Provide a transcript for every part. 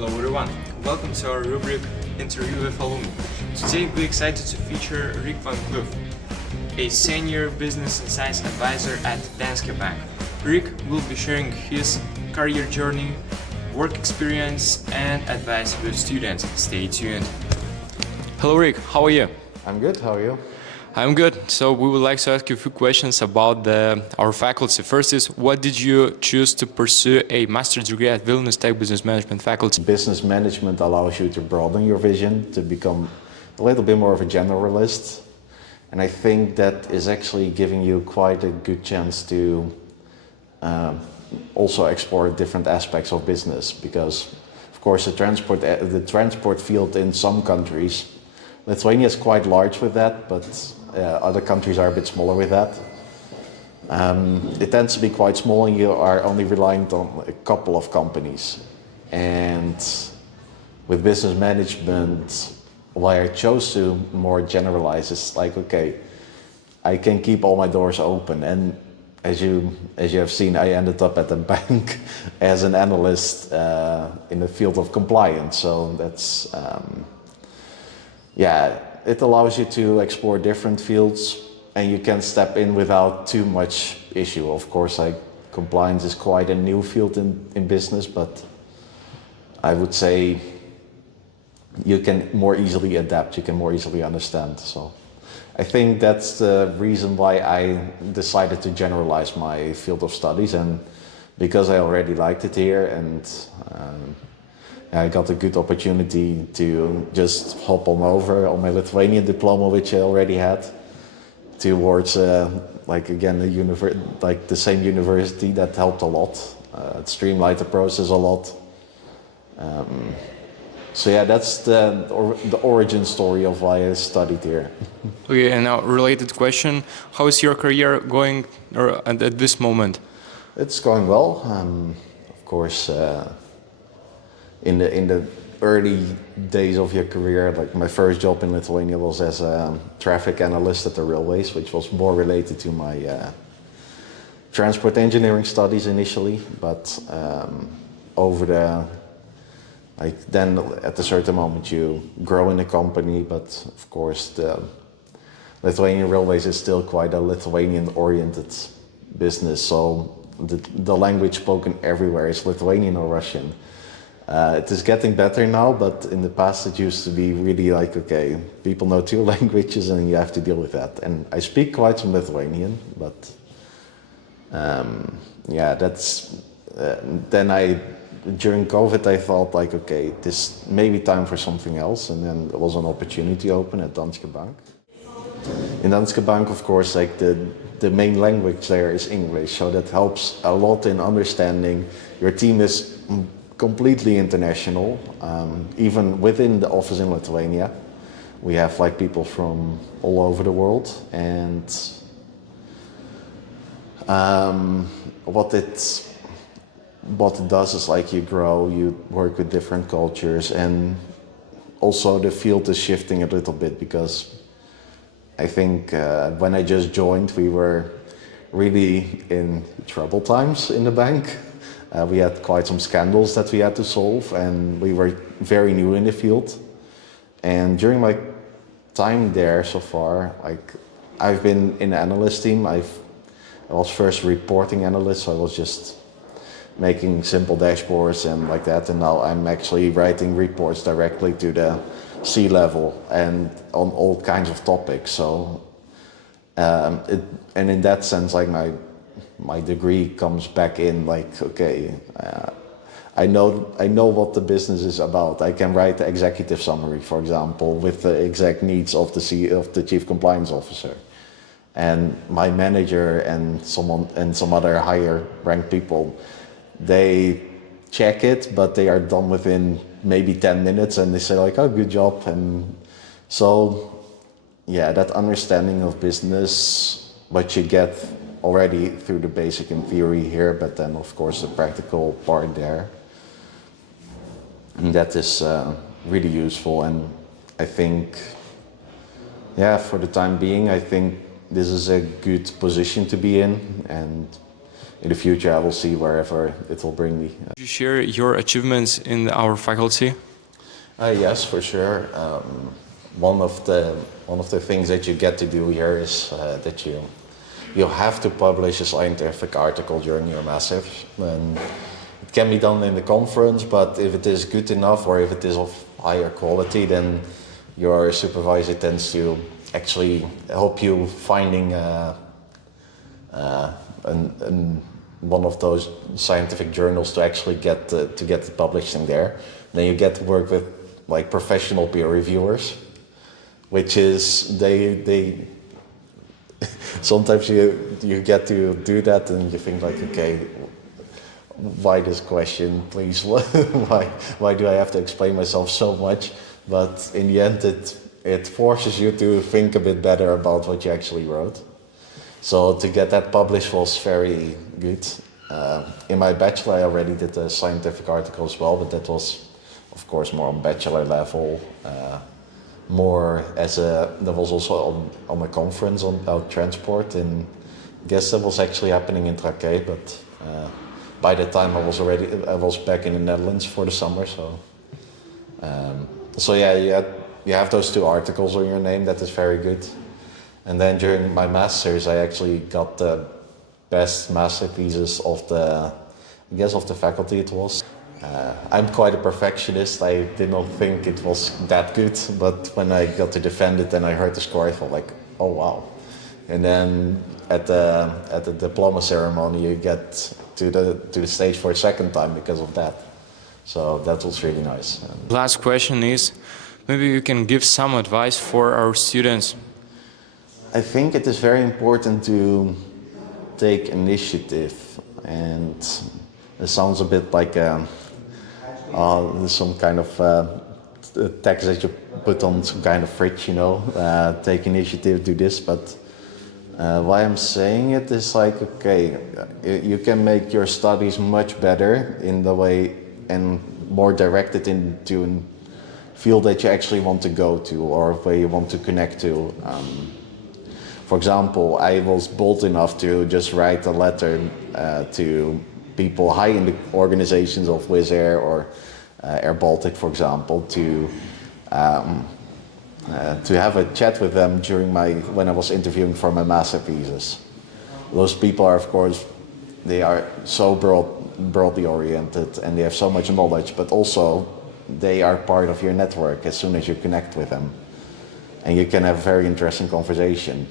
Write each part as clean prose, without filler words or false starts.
Hello everyone, welcome to our rubric Interview with Alumni. Today we're excited to feature Rick Van Kleef, a Senior Business Insights Advisor at Danske Bank. Rick will be sharing his career journey, work experience and advice with students. Stay tuned. Hello Rick, how are you? I'm good, how are you? I'm good. So we would like to ask you a few questions about our faculty. First is, what did you choose to pursue a master's degree at VILNIUS TECH Business Management faculty? Business management allows you to broaden your vision, to become a little bit more of a generalist. And I think that is actually giving you quite a good chance to also explore different aspects of business. Because, of course, the transport field in some countries, Lithuania is quite large with that, but other countries are a bit smaller with that. It tends to be quite small and you are only reliant on a couple of companies. And with business management, why I chose to more generalize is like, okay, I can keep all my doors open. And as you have seen, I ended up at the bank as an analyst in the field of compliance. So that's, it allows you to explore different fields and you can step in without too much issue. Of course, compliance is quite a new field in business, but I would say you can more easily adapt, you can more easily understand. So I think that's the reason why I decided to generalize my field of studies, and because I already liked it here and I got a good opportunity to just hop on over on my Lithuanian diploma, which I already had, towards the same university. That helped a lot. It streamlined the process a lot. That's the origin story of why I studied here. Okay, and now related question: how is your career going at this moment? It's going well. Of course. In the early days of your career, like my first job in Lithuania was as a traffic analyst at the railways, which was more related to my transport engineering studies initially. But then at a certain moment you grow in a company, but of course the Lithuanian Railways is still quite a Lithuanian-oriented business. So the language spoken everywhere is Lithuanian or Russian. It is getting better now, but in the past it used to be really like, okay, people know two languages and you have to deal with that. And I speak quite some Lithuanian, but during COVID I thought like, okay, this may be time for something else, and then there was an opportunity open at Danske Bank. In Danske Bank, of course, like the main language there is English, so that helps a lot in understanding. Your team is completely international, even within the office in Lithuania. We have like people from all over the world, and what it does is like you grow, you work with different cultures, and also the field is shifting a little bit, because I think when I just joined we were really in troubled times in the bank. We had quite some scandals that we had to solve, and we were very new in the field. And during my time there so far, like I've been in the analyst team. I was first reporting analyst, so I was just making simple dashboards and like that. And now I'm actually writing reports directly to the C-level and on all kinds of topics. So and in that sense, like my degree comes back in like, okay, I know what the business is about. I can write the executive summary, for example, with the exact needs of the chief compliance officer. And my manager and some other higher ranked people, they check it, but they are done within maybe 10 minutes and they say like, oh, good job. And so, that understanding of business, what you get already through the basic and theory here, but then of course the practical part there. And that is really useful, and I think, for the time being, I think this is a good position to be in, and in the future I will see wherever it will bring me. Could you share your achievements in our faculty? Yes, for sure. One of the things that you get to do here is that you have to publish a scientific article during your master's. And it can be done in the conference, but if it is good enough or if it is of higher quality, then your supervisor tends to actually help you finding one of those scientific journals to actually get it published in there. Then you get to work with like professional peer reviewers, which is they sometimes you get to do that and you think like, okay, why this question, please? why do I have to explain myself so much? But in the end, it forces you to think a bit better about what you actually wrote. So to get that published was very good. In my bachelor, I already did a scientific article as well, but that was, of course, more on bachelor level. There was also on a conference about transport, and I guess that was actually happening in Traquet, but by the time I was back in the Netherlands for the summer, so yeah, you have those 2 articles on your name. That is very good. And then during my master's, I actually got the best master thesis of the faculty. It was. I'm quite a perfectionist. I did not think it was that good, but when I got to defend it and I heard the score, I felt like, oh wow. And then at the diploma ceremony, you get to the stage for a second time because of that. So that was really nice. Last question is, maybe you can give some advice for our students. I think it is very important to take initiative, and it sounds a bit like some kind of text that you put on some kind of fridge, take initiative, do this, but why I'm saying it is like, okay, you can make your studies much better in the way and more directed into a field that you actually want to go to or where you want to connect to. For example, I was bold enough to just write a letter to people high in the organizations of Wizz Air or Air Baltic, for example, to have a chat with them when I was interviewing for my master thesis. Those people are, of course, they are so broadly oriented and they have so much knowledge, but also they are part of your network as soon as you connect with them. And you can have a very interesting conversation.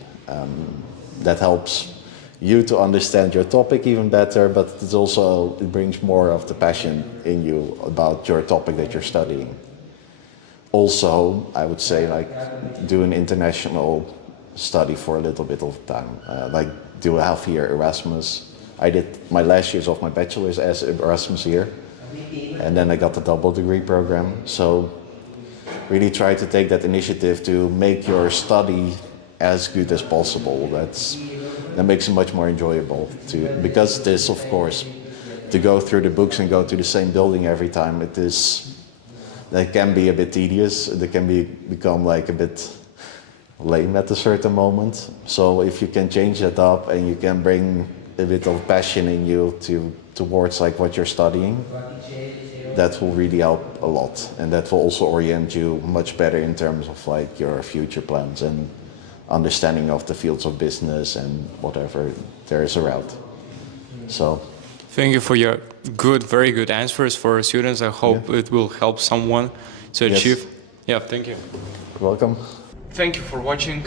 That helps you to understand your topic even better, but it brings more of the passion in you about your topic that you're studying. Also, I would say do an international study for a little bit of time, do a half-year Erasmus. I did my last years of my bachelor's as Erasmus here, and then I got the double degree program. So really try to take that initiative to make your study as good as possible. That makes it much more enjoyable because it is, of course, to go through the books and go to the same building every time. That can be a bit tedious. They can become like a bit lame at a certain moment. So if you can change that up and you can bring a bit of passion in you towards like what you're studying, that will really help a lot, and that will also orient you much better in terms of like your future plans and understanding of the fields of business and whatever there is around. So thank you for your very good answers for our students. I hope it will help someone to achieve. Yes. Yeah, thank you. You're welcome. Thank you for watching.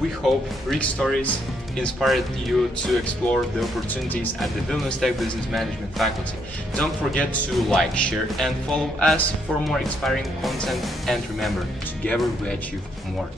We hope Rick's stories inspired you to explore the opportunities at the VILNIUS Tech Business Management faculty. Don't forget to like, share and follow us for more inspiring content, and remember, together we achieve more.